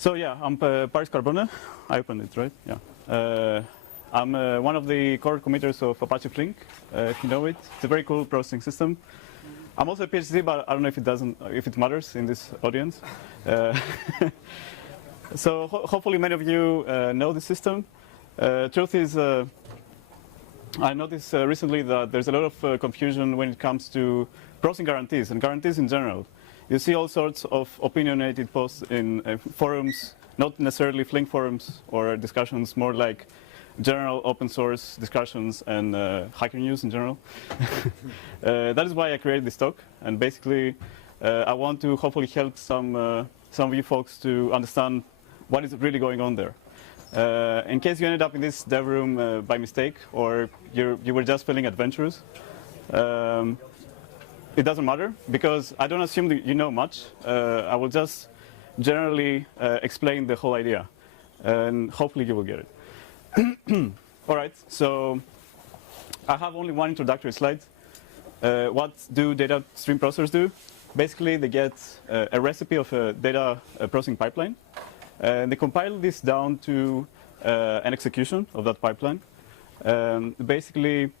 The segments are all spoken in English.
So yeah, I'm Paris Carbone. I opened it, right? Yeah. I'm one of the core committers of Apache Flink, if you know it. It's a very cool processing system. I'm also a PhD, but I don't know if it matters in this audience. So hopefully many of you know the system. Truth is, I noticed recently that there's a lot of confusion when it comes to processing guarantees and guarantees in general. You see all sorts of opinionated posts in forums, not necessarily Flink forums or discussions, more like general open source discussions and Hacker News in general. That is why I created this talk, and basically I want to hopefully help some of you folks to understand what is really going on there. In case you ended up in this dev room by mistake, or you were just feeling adventurous, it doesn't matter, because I don't assume that you know much. I will just generally explain the whole idea, and hopefully you will get it. All right, so I have only one introductory slide. What do data stream processors do? Basically, they get a recipe of a data processing pipeline, and they compile this down to an execution of that pipeline. Basically,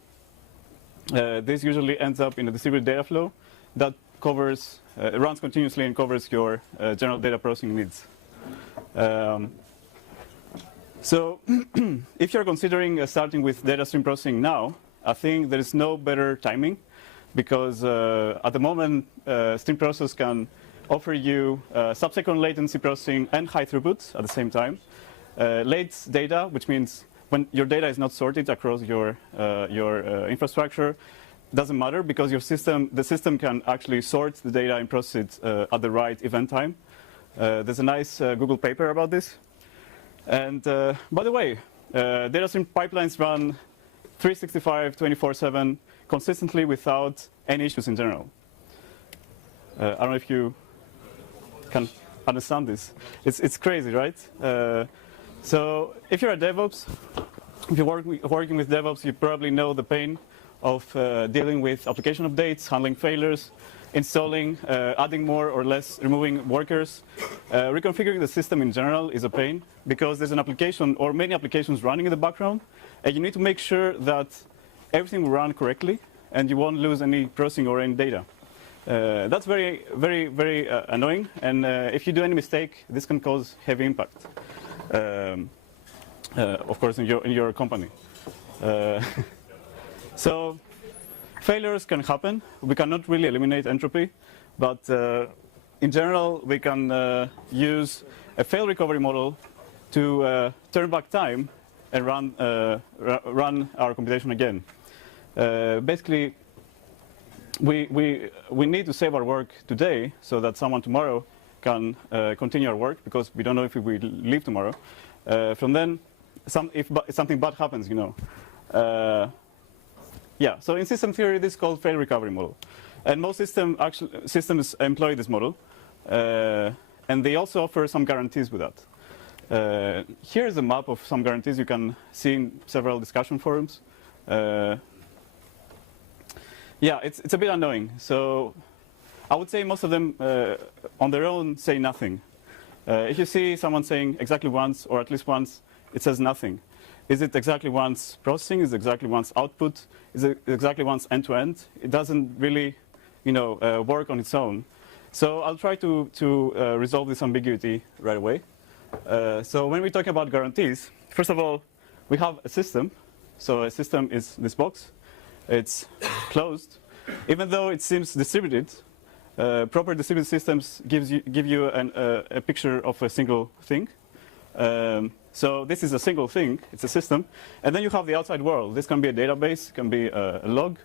this usually ends up in a distributed data flow that covers, runs continuously and covers your general data processing needs. So if you're considering starting with data stream processing now, I think there is no better timing, because at the moment, stream processors can offer you subsecond latency processing and high throughput at the same time. Late data, which means when your data is not sorted across your infrastructure, doesn't matter, because the system can actually sort the data and process it at the right event time. There's a nice Google paper about this. And by the way, data stream pipelines run 365, 24/7, consistently without any issues in general. I don't know if you can understand this. It's crazy, right? So if you're a DevOps, if you're working with DevOps, you probably know the pain of dealing with application updates, handling failures, installing, adding more or less, removing workers. Reconfiguring the system in general is a pain, because there's an application or many applications running in the background, and you need to make sure that everything will run correctly and you won't lose any processing or any data. That's very, very, very annoying, and if you do any mistake, this can cause heavy impact. Of course, in your company. So failures can happen. We cannot really eliminate entropy, but in general, we can use a fail recovery model to turn back time and run our computation again. Basically, we need to save our work today so that someone tomorrow can continue our work, because we don't know if we will leave tomorrow. From then, if something bad happens, you know. Yeah, so in system theory, this is called fail recovery model. And most systems employ this model. And they also offer some guarantees with that. Here's a map of some guarantees you can see in several discussion forums. Yeah, it's a bit annoying. So I would say most of them on their own say nothing. If you see someone saying exactly once, or at least once, it says nothing. Is it exactly once processing? Is it exactly once output? Is it exactly once end-to-end? It doesn't really, you know, work on its own. So I'll try to resolve this ambiguity right away. So when we talk about guarantees, first of all, we have a system. So a system is this box. It's closed. Even though it seems distributed, proper distributed systems give you a picture of a single thing. So this is a single thing, it's a system. And then you have the outside world. This can be a database, it can be a log.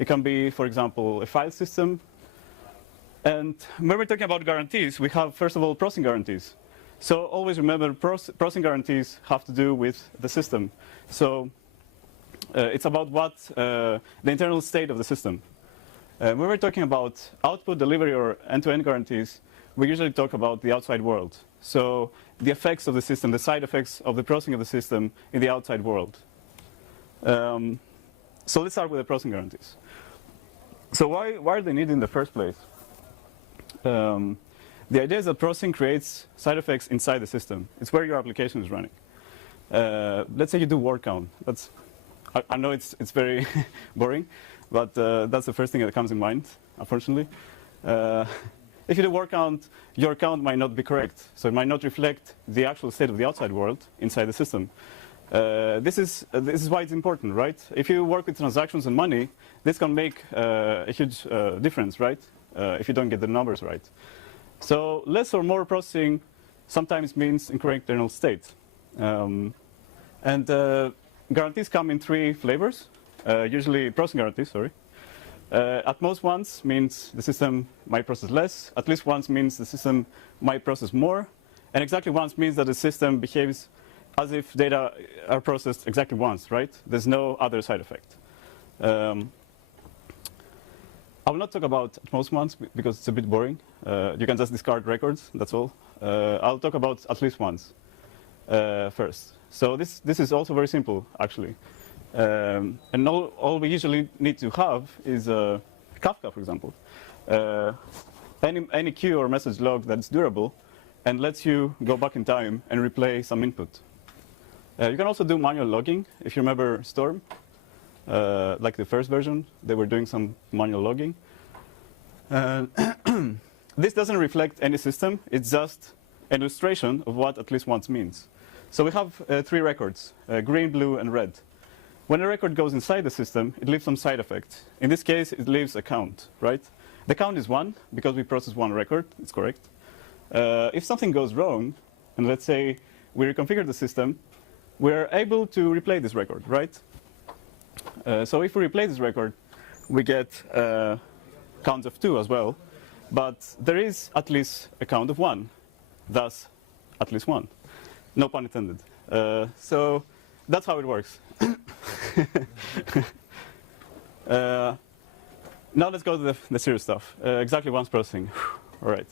It can be, for example, a file system. And when we're talking about guarantees, we have, first of all, processing guarantees. So always remember, processing guarantees have to do with the system. So it's about what the internal state of the system. When we're talking about output, delivery, or end-to-end guarantees, we usually talk about the outside world. So the effects of the system, the side effects of the processing of the system in the outside world. So let's start with the processing guarantees. So why are they needed in the first place? The The idea is that processing creates side effects inside the system. It's where your application is running. Let's say you do word count. I know it's very boring, but that's the first thing that comes in mind, unfortunately. If you do word count, your count might not be correct. So it might not reflect the actual state of the outside world inside the system. This is why it's important, right? If you work with transactions and money, this can make a huge difference, right? If you don't get the numbers right. So less or more processing sometimes means incorrect internal state. Guarantees come in 3 flavors, usually processing guarantees, sorry. At most once means the system might process less. At least once means the system might process more. And exactly once means that the system behaves as if data are processed exactly once, right? There's no other side effect. I will not talk about at most once because it's a bit boring. You can just discard records, that's all. I'll talk about at least once first. So this is also very simple, actually. And all we usually need to have is Kafka, for example. Any queue or message log that's durable and lets you go back in time and replay some input. You can also do manual logging. If you remember Storm, like the first version, they were doing some manual logging. This doesn't reflect any system. It's just an illustration of what at least once means. So we have 3 records, green, blue, and red. When a record goes inside the system, it leaves some side effect. In this case, it leaves a count, right? The count is 1, because we process 1 record. It's correct. If something goes wrong, and let's say we reconfigure the system, we're able to replay this record, right? So if we replay this record, we get counts of 2 as well. But there is at least a count of 1, thus at least 1. No pun intended. So that's how it works. Now let's go to the serious stuff. Exactly once processing. All right.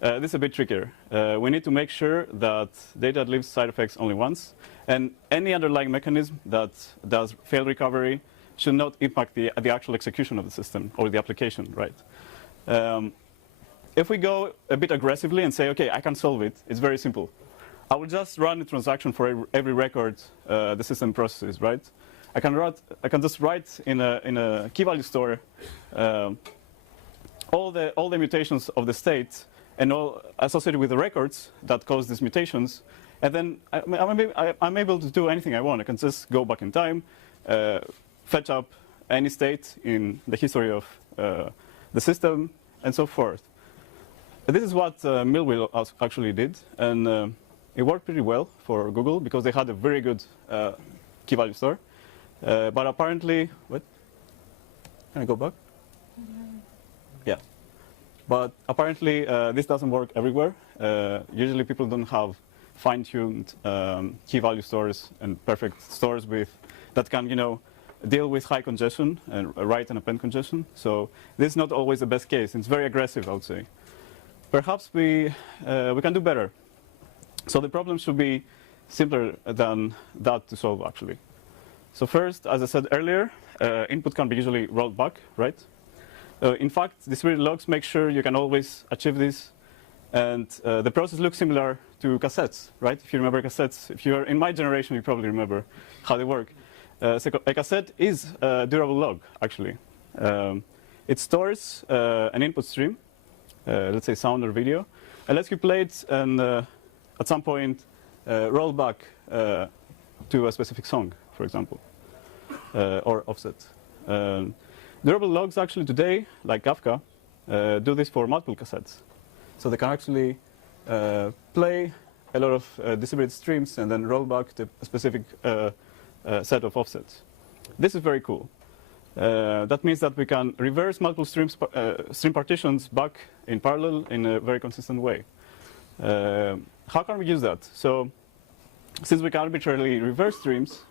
This is a bit trickier. We need to make sure that data leaves side effects only once, and any underlying mechanism that does fail recovery should not impact the actual execution of the system or the application, right? If we go a bit aggressively and say, okay, I can solve it, it's very simple. I will just run a transaction for every record the system processes, right? I can just write in a key value store all the mutations of the state and all associated with the records that cause these mutations, and then I'm able to do anything I want. I can just go back in time, fetch up any state in the history of the system, and so forth. This is what Millwheel actually did, and it worked pretty well for Google because they had a very good key value store. But apparently, what? Can I go back? Yeah. But apparently, this doesn't work everywhere. Usually, people don't have fine-tuned key value stores and perfect stores that can, deal with high congestion and write and append congestion. So this is not always the best case. It's very aggressive, I would say. Perhaps we can do better. So the problem should be simpler than that to solve, actually. So first, as I said earlier, input can be usually rolled back, right? In fact, distributed logs make sure you can always achieve this. And the process looks similar to cassettes, right? If you remember cassettes, if you're in my generation, you probably remember how they work. So a cassette is a durable log, actually. It stores an input stream, let's say sound or video, and lets you play it and at some point roll back to a specific song, for example, or offset. Durable logs actually today, like Kafka, do this for multiple cassettes. So they can actually play a lot of distributed streams and then roll back to a specific set of offsets. This is very cool. That means that we can reverse multiple stream partitions back in parallel in a very consistent way. How can we use that? So since we can arbitrarily reverse streams,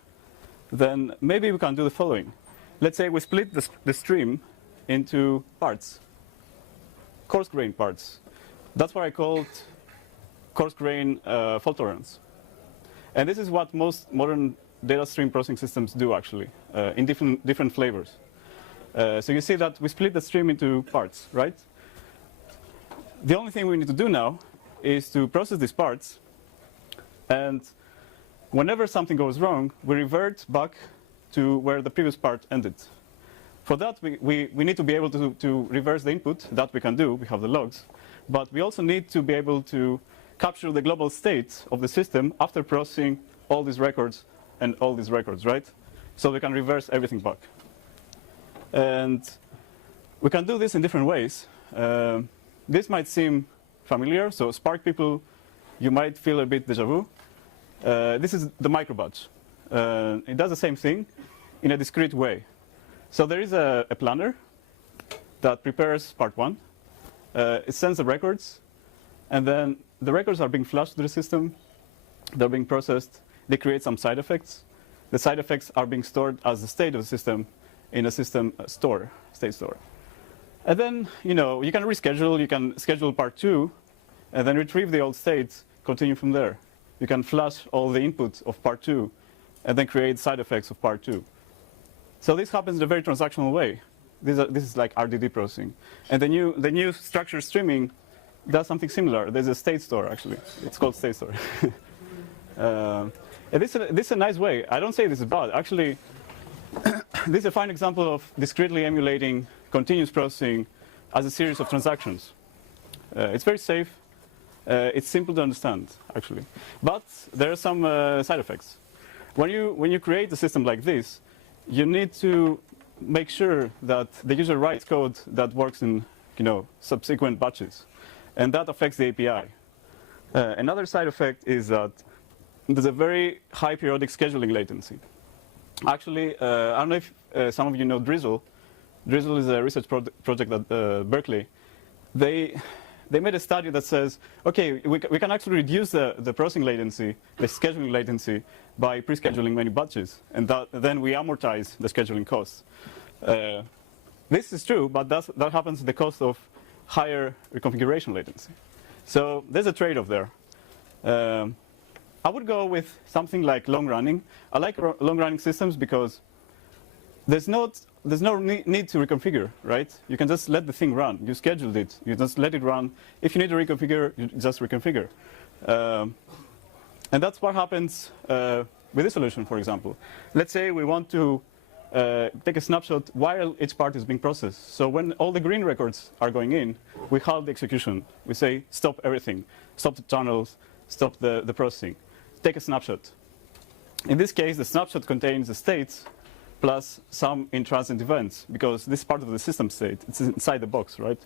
then maybe we can do the following. Let's say we split the stream into parts, coarse-grained parts. That's what I called coarse-grained fault tolerance. And this is what most modern data stream processing systems do, actually, in different flavors. So you see that we split the stream into parts, right? The only thing we need to do now is to process these parts, and whenever something goes wrong, we revert back to where the previous part ended. For that, we need to be able to reverse the input. That we can do. We have the logs. But we also need to be able to capture the global state of the system after processing all these records and all these records, right? So we can reverse everything back. And we can do this in different ways. This might seem familiar. So Spark people, you might feel a bit deja vu. This is the microbatch. It does the same thing in a discrete way. So there is a planner that prepares part 1. It sends the records, and then the records are being flushed to the system. They're being processed. They create some side effects. The side effects are being stored as the state of the system in a system store, state store. And then, you can reschedule. You can schedule part 2, and then retrieve the old state, continue from there. You can flush all the inputs of part 2, and then create side effects of part 2. So this happens in a very transactional way. This is like RDD processing. And the new structured streaming does something similar. There's a state store, actually. It's called state store. And this is a nice way. I don't say this is bad. Actually, this is a fine example of discretely emulating continuous processing as a series of transactions. It's very safe. It's simple to understand, actually. But there are some side effects. When you create a system like this, you need to make sure that the user writes code that works in subsequent batches. And that affects the API. Another side effect is that there's a very high periodic scheduling latency. Actually, I don't know if some of you know Drizzle. Drizzle is a research project at Berkeley. They made a study that says, okay, we can actually reduce the processing latency, the scheduling latency, by pre-scheduling many batches. And then we amortize the scheduling costs. This is true, but that happens at the cost of higher reconfiguration latency. So there's a trade-off there. I would go with something like long-running. I like long-running systems because there's no need to reconfigure, right? You can just let the thing run. You scheduled it. You just let it run. If you need to reconfigure, you just reconfigure. And that's what happens with this solution, for example. Let's say we want to take a snapshot while each part is being processed. So when all the green records are going in, we halt the execution. We say, stop everything. Stop the channels. Stop the processing. Take a snapshot. In this case, the snapshot contains the states plus some in-transit events, because this is part of the system state. It's inside the box, right?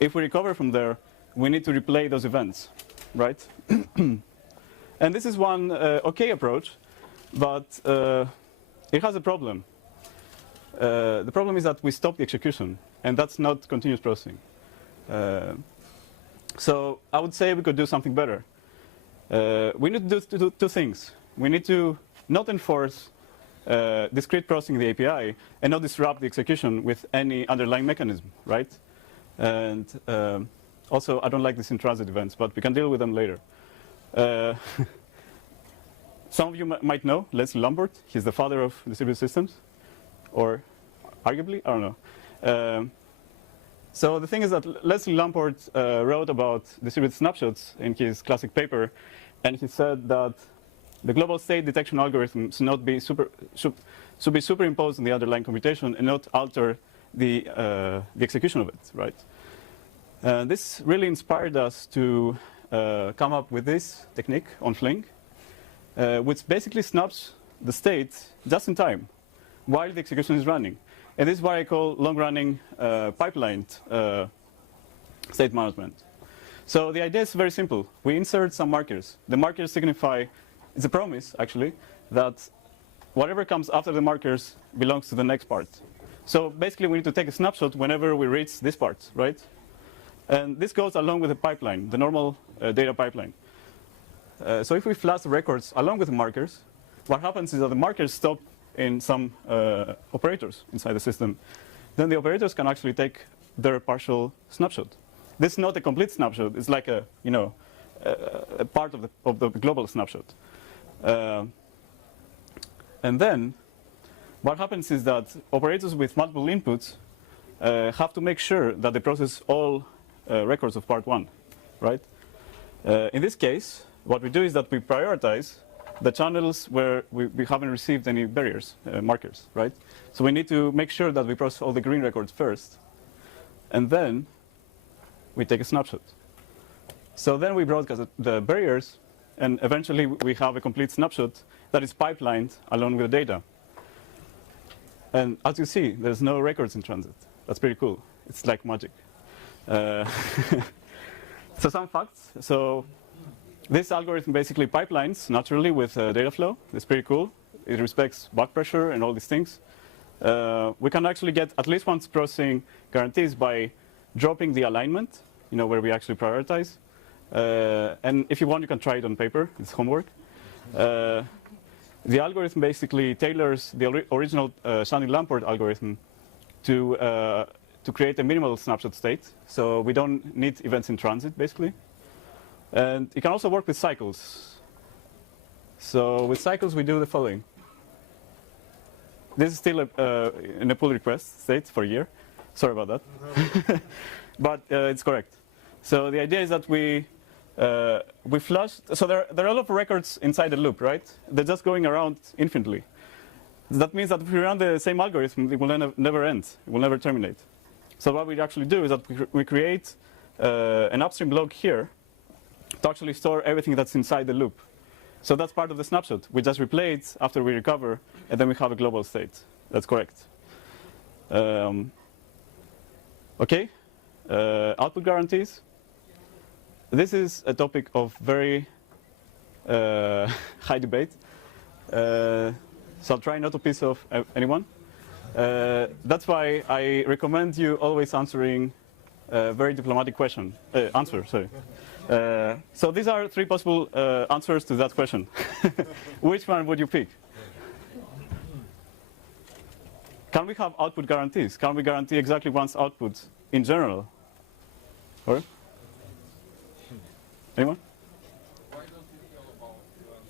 If we recover from there, we need to replay those events, right? And this is one OK approach, but it has a problem. The problem is that we stop the execution, and that's not continuous processing. So I would say we could do something better. We need to do two things. We need to not enforce discrete processing of the API and not disrupt the execution with any underlying mechanism, right? And also, I don't like these in-transit events, but we can deal with them later. Some of you might know Leslie Lambert. He's the father of distributed systems, or arguably, I don't know. So the thing is that Leslie Lambert wrote about distributed snapshots in his classic paper, and he said that the global state detection algorithm should be superimposed on the underlying computation and not alter the execution of it, right? This really inspired us to come up with this technique on Flink, which basically snaps the state just in time while the execution is running. And this is what I call long-running pipelined state management. So the idea is very simple. We insert some markers. The markers signify, it's a promise, actually, that whatever comes after the markers belongs to the next part. So basically, we need to take a snapshot whenever we reach this part, right? And this goes along with the pipeline, the normal data pipeline. So if we flash the records along with the markers, what happens is that the markers stop in some operators inside the system. Then the operators can actually take their partial snapshot. This is not a complete snapshot. It's like a part of the global snapshot. And then what happens is that operators with multiple inputs have to make sure that they process all records of part 1, right? In this case, what we do is that we prioritize the channels where we haven't received any barriers, markers, right? So we need to make sure that we process all the green records first, and then we take a snapshot. So then we broadcast the barriers, and eventually we have a complete snapshot that is pipelined along with the data. And as you see, there's no records in transit. That's pretty cool. It's like magic. So some facts. So this algorithm basically pipelines naturally with data flow. It's pretty cool. It respects back pressure and all these things. We can actually get at least once processing guarantees by dropping the alignment, where we actually prioritize. And if you want, you can try it on paper. It's homework. The algorithm basically tailors the original Shannon Lamport algorithm to create a minimal snapshot state. So we don't need events in transit, basically. And it can also work with cycles. So with cycles, we do the following. This is still in a pull request state for a year. Sorry about that. But it's correct. So the idea is that we flush. So there are a lot of records inside the loop, right? They're just going around infinitely. That means that if we run the same algorithm, it will never end. It will never terminate. So what we actually do is that we create an upstream log here to actually store everything that's inside the loop. So that's part of the snapshot. We just replay it after we recover, and then we have a global state. That's correct. Okay. Output guarantees. This is a topic of very high debate. So I'll try not to piss off anyone. That's why I recommend you always answering a very diplomatic answer. Sorry. So these are 3 possible answers to that question. Which one would you pick? Can we have output guarantees? Can we guarantee exactly once output in general? Or? Anyone? Why don't you tell about event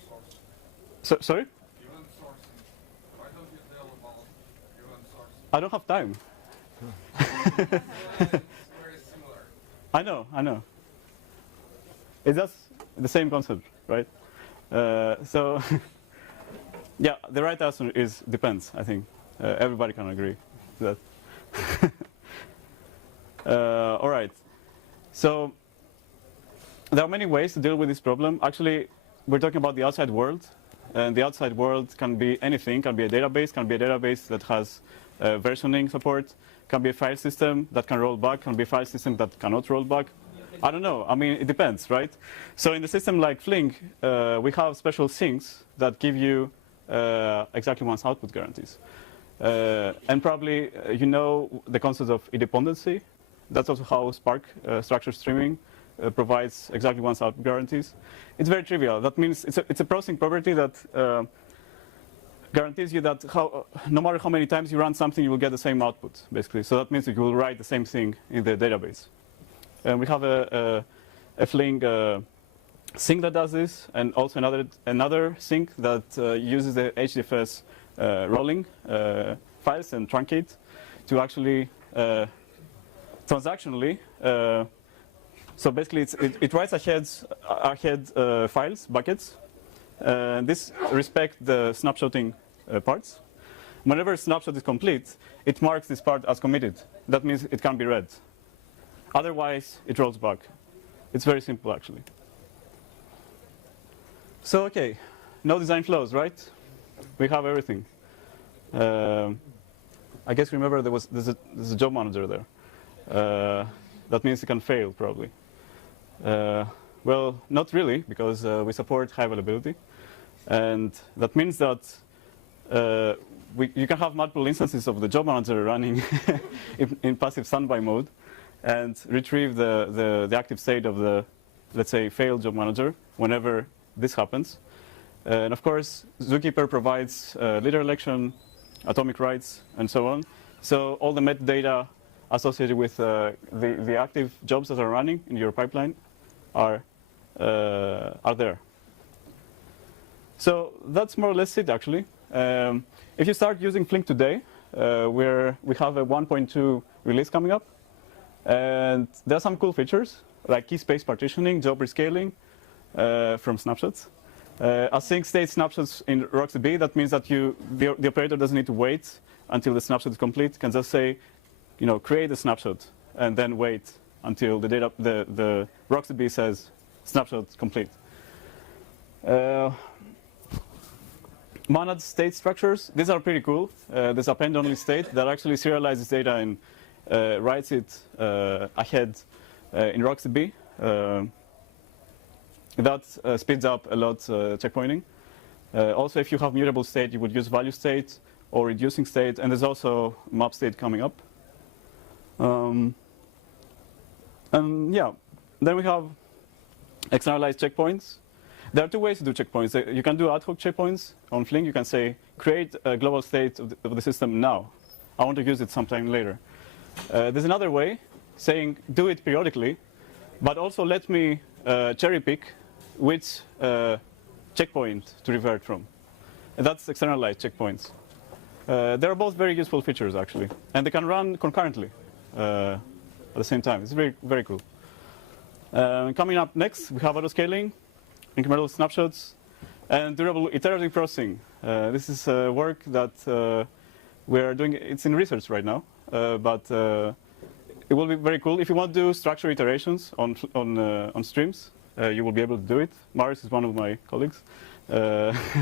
sourcing? Sorry? Event sourcing. Why don't you tell about event sourcing? I don't have time. It's very similar. I know. It's just the same concept, right? So, yeah, the right answer is depends, I think. Everybody can agree to that. All right. So, there are many ways to deal with this problem. Actually, we're talking about the outside world. And the outside world can be anything. Can be a database that has versioning support. Can be a file system that can roll back. Can be a file system that cannot roll back. I don't know. I mean, it depends, right? So in a system like Flink, we have special sinks that give you exactly once output guarantees. And probably the concept of independency. That's also how Spark structured streaming provides exactly once output guarantees. It's very trivial. That means it's a processing property that guarantees you that no matter how many times you run something, you will get the same output, basically. So that means that you will write the same thing in the database. And we have a Flink sink that does this, and also another sink that uses the HDFS rolling files and truncate to actually transactionally. So basically, it writes ahead files, buckets. This respects the snapshotting parts. Whenever a snapshot is complete, it marks this part as committed. That means it can be read. Otherwise, it rolls back. It's very simple, actually. So, okay, no design flaws, right? We have everything. I guess remember there's a job manager there. That means it can fail, probably. Well, not really, because we support high availability. And that means that you can have multiple instances of the job manager running in passive standby mode and retrieve the active state of the, let's say, failed job manager whenever this happens. And of course, Zookeeper provides leader election, atomic rights, and so on. So all the metadata associated with the active jobs that are running in your pipeline are there. So that's more or less it, actually. If you start using Flink today, we have a 1.2 release coming up. And there are some cool features, like key space partitioning, job rescaling from snapshots. Async state snapshots in RocksDB, that means that the operator doesn't need to wait until the snapshot is complete. It can just say, create a snapshot and then wait until the RocksDB says snapshot complete. Monad state structures, these are pretty cool. There's append-only state that actually serializes data and writes it ahead in RocksDB. That speeds up a lot checkpointing. Also, if you have mutable state, you would use value state or reducing state, and there's also map state coming up. And yeah, then we have externalized checkpoints. There are two ways to do checkpoints. You can do ad hoc checkpoints on Flink. You can say, create a global state of the system now. I want to use it sometime later. There's another way, saying, do it periodically, but also let me cherry pick which checkpoint to revert from. And that's externalized checkpoints. They're both very useful features, actually. And they can run concurrently at the same time. It's very, very cool. Coming up next, we have autoscaling, incremental snapshots, and durable iterative processing. This is work that we're doing. It's in research right now, but it will be very cool. If you want to do structured iterations on streams, you will be able to do it. Marius is one of my colleagues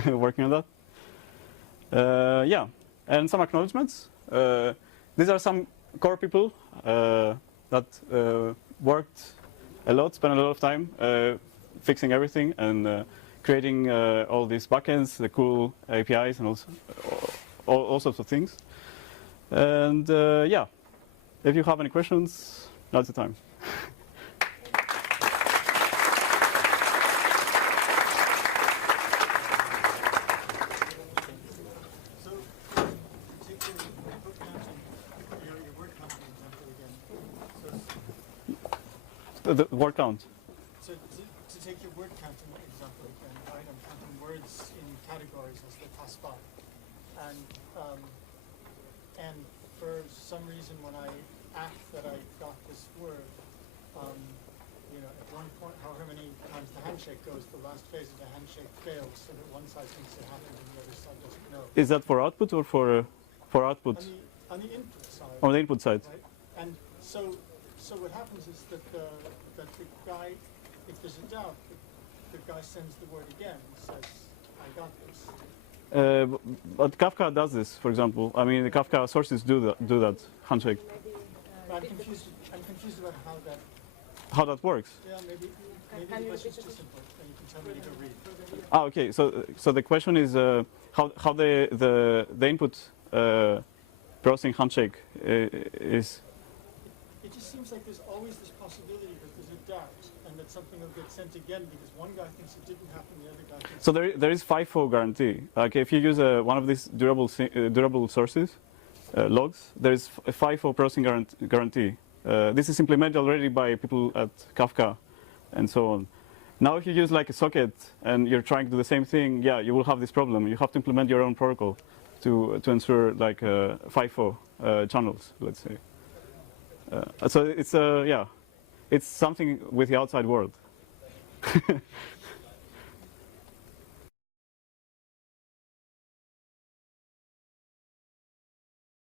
working on that. Yeah, and some acknowledgements. These are some core people that worked a lot, spent a lot of time fixing everything and creating all these backends, the cool APIs, and also all sorts of things. And yeah, if you have any questions, now's the time. The word count. So to take your word counting example again, right? I'm counting words in categories as they pass by, and for some reason when I act that I got this word, at one point, however many times the handshake goes, the last phase of the handshake fails, so that one side thinks it happened and the other side doesn't know. Is that for output or for output? On the input side. On the input side. Right? And so what happens is that the guy, if there's a doubt, the guy sends the word again and says, I got this. But Kafka does this, for example. I mean, the Kafka sources do that handshake. I'm confused about how that works. Yeah, maybe the question's too simple, and you can tell me to go read. Ah, okay. So the question is how the input processing handshake is. It just seems like there's always this possibility that there's a doubt and that something will get sent again because one guy thinks it didn't happen, the other guy thinks. So there is FIFO guarantee. Like if you use one of these durable sources, logs, there is a FIFO processing guarantee. This is implemented already by people at Kafka and so on. Now if you use like a socket and you're trying to do the same thing, yeah, you will have this problem. You have to implement your own protocol to ensure like FIFO channels, let's say. So it's yeah, it's something with the outside world.